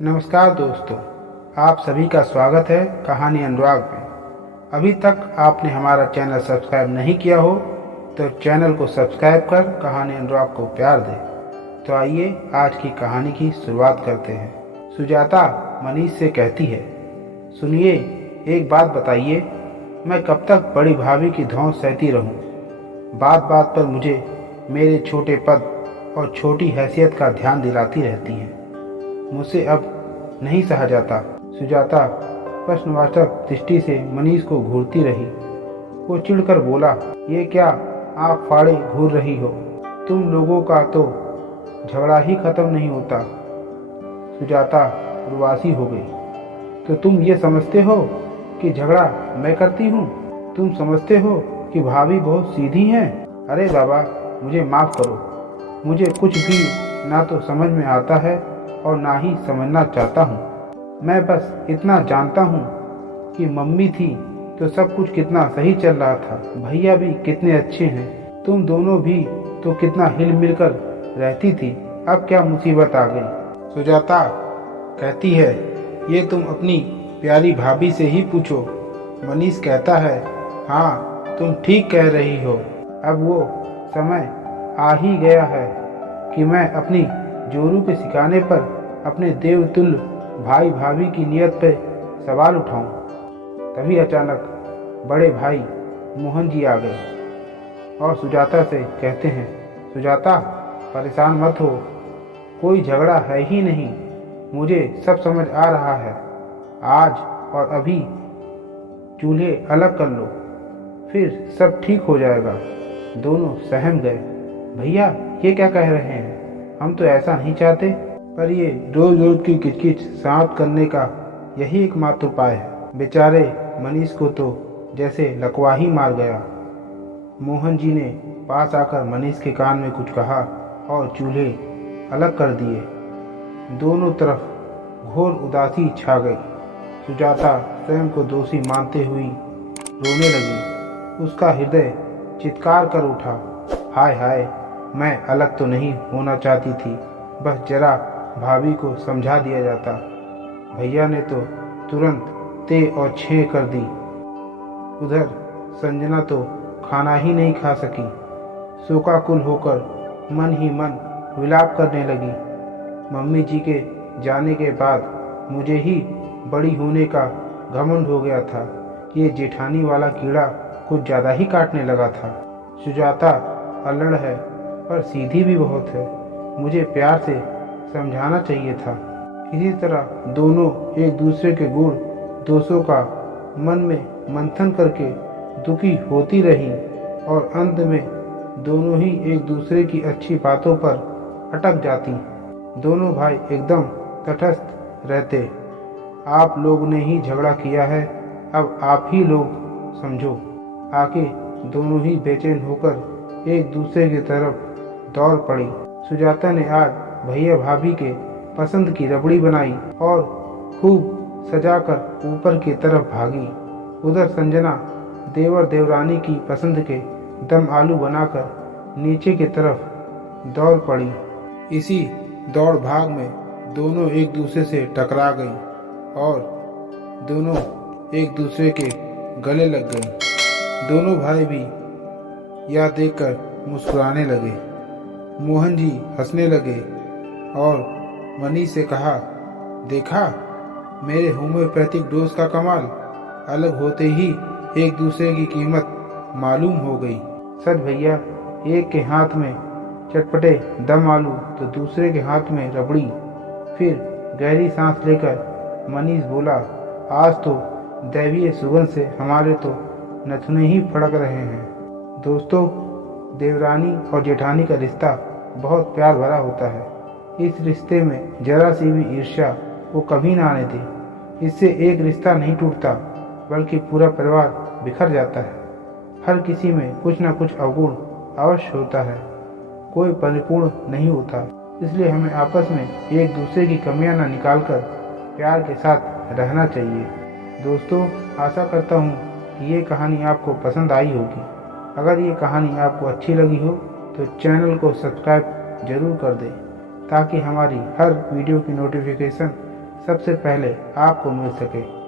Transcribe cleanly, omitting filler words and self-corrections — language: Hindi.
नमस्कार दोस्तों, आप सभी का स्वागत है कहानी अनुराग में। अभी तक आपने हमारा चैनल सब्सक्राइब नहीं किया हो तो चैनल को सब्सक्राइब कर कहानी अनुराग को प्यार दें। तो आइए आज की कहानी की शुरुआत करते हैं। सुजाता मनीष से कहती है, सुनिए, एक बात बताइए, मैं कब तक बड़ी भाभी की धौंस सहती रहूं? बात बात पर मुझे मेरे छोटे पद और छोटी हैसियत का ध्यान दिलाती रहती हैं। मुझसे अब नहीं सहा जाता। सुजाता प्रश्नवाचक दृष्टि से मनीष को घूरती रही। वो चिढ़कर बोला, ये क्या आप फाड़े घूर रही हो? तुम लोगों का तो झगड़ा ही खत्म नहीं होता। सुजाता उर्वासी हो गई। तो तुम ये समझते हो कि झगड़ा मैं करती हूँ? तुम समझते हो कि भाभी बहुत सीधी हैं? अरे बाबा, मुझे माफ़ करो। मुझे कुछ भी ना तो समझ में आता है और ना ही समझना चाहता हूँ। मैं बस इतना जानता हूँ कि मम्मी थी तो सब कुछ कितना सही चल रहा था, भैया भी कितने अच्छे हैं, तुम दोनों भी तो कितना हिल मिल कर रहती थी। अब क्या मुसीबत आ गई? सुजाता कहती है, ये तुम अपनी प्यारी भाभी से ही पूछो। मनीष कहता है, हाँ तुम ठीक कह रही हो। अब वो समय आ ही गया है कि मैं अपनी जोरू के सिखाने पर अपने देवतुल्य भाई भाभी की नियत पर सवाल उठाऊं। तभी अचानक बड़े भाई मोहन जी आ गए और सुजाता से कहते हैं, सुजाता परेशान मत हो, कोई झगड़ा है ही नहीं, मुझे सब समझ आ रहा है। आज और अभी चूल्हे अलग कर लो, फिर सब ठीक हो जाएगा। दोनों सहम गए। भैया ये क्या कह रहे हैं? हम तो ऐसा नहीं चाहते, पर ये रोज रोज की किचकिच समाप्त करने का यही एकमात्र उपाय है। बेचारे मनीष को तो जैसे लकवा ही मार गया। मोहन जी ने पास आकर मनीष के कान में कुछ कहा और चूल्हे अलग कर दिए। दोनों तरफ घोर उदासी छा गई। सुजाता स्वयं को दोषी मानते हुए रोने लगी। उसका हृदय चित्कार कर उठा, हाय हाय, मैं अलग तो नहीं होना चाहती थी, बस जरा भाभी को समझा दिया जाता। भैया ने तो तुरंत ते और छे कर दी। उधर संजना तो खाना ही नहीं खा सकी। शोकाकुल होकर मन ही मन विलाप करने लगी। मम्मी जी के जाने के बाद मुझे ही बड़ी होने का घमंड हो गया था। ये जेठानी वाला कीड़ा कुछ ज़्यादा ही काटने लगा था। सुजाता अल्लड़ है पर सीधी भी बहुत है। मुझे प्यार से समझाना चाहिए था। इसी तरह दोनों एक दूसरे के गुण दोषों का मन में मंथन करके दुखी होती रही और अंत में दोनों ही एक दूसरे की अच्छी बातों पर अटक जाती। दोनों भाई एकदम तटस्थ रहते। आप लोग ने ही झगड़ा किया है, अब आप ही लोग समझो। आके दोनों ही बेचैन होकर एक दूसरे की तरफ दौड़ पड़ी। सुजाता ने आज भैया भाभी के पसंद की रबड़ी बनाई और खूब सजाकर ऊपर की तरफ भागी। उधर संजना देवर देवरानी की पसंद के दम आलू बनाकर नीचे की तरफ दौड़ पड़ी। इसी दौड़ भाग में दोनों एक दूसरे से टकरा गई और दोनों एक दूसरे के गले लग गई। दोनों भाई भी यह देखकर मुस्कुराने लगे। मोहन जी हंसने लगे और मनीष से कहा, देखा मेरे होम्योपैथिक डोज का कमाल, अलग होते ही एक दूसरे की कीमत मालूम हो गई। सच भैया, एक के हाथ में चटपटे दम आलू तो दूसरे के हाथ में रबड़ी। फिर गहरी सांस लेकर मनीष बोला, आज तो दैवीय सुगंध से हमारे तो नथुने ही फड़क रहे हैं। दोस्तों, देवरानी और जेठानी का रिश्ता बहुत प्यार भरा होता है। इस रिश्ते में जरा सी भी ईर्ष्या वो कभी ना आने दे। इससे एक रिश्ता नहीं टूटता बल्कि पूरा परिवार बिखर जाता है। हर किसी में कुछ ना कुछ अवगुण अवश्य होता है, कोई परिपूर्ण नहीं होता। इसलिए हमें आपस में एक दूसरे की कमियां ना निकालकर प्यार के साथ रहना चाहिए। दोस्तों, आशा करता हूँ कि ये कहानी आपको पसंद आई होगी। अगर ये कहानी आपको अच्छी लगी हो तो चैनल को सब्सक्राइब जरूर कर दें ताकि हमारी हर वीडियो की नोटिफिकेशन सबसे पहले आपको मिल सके।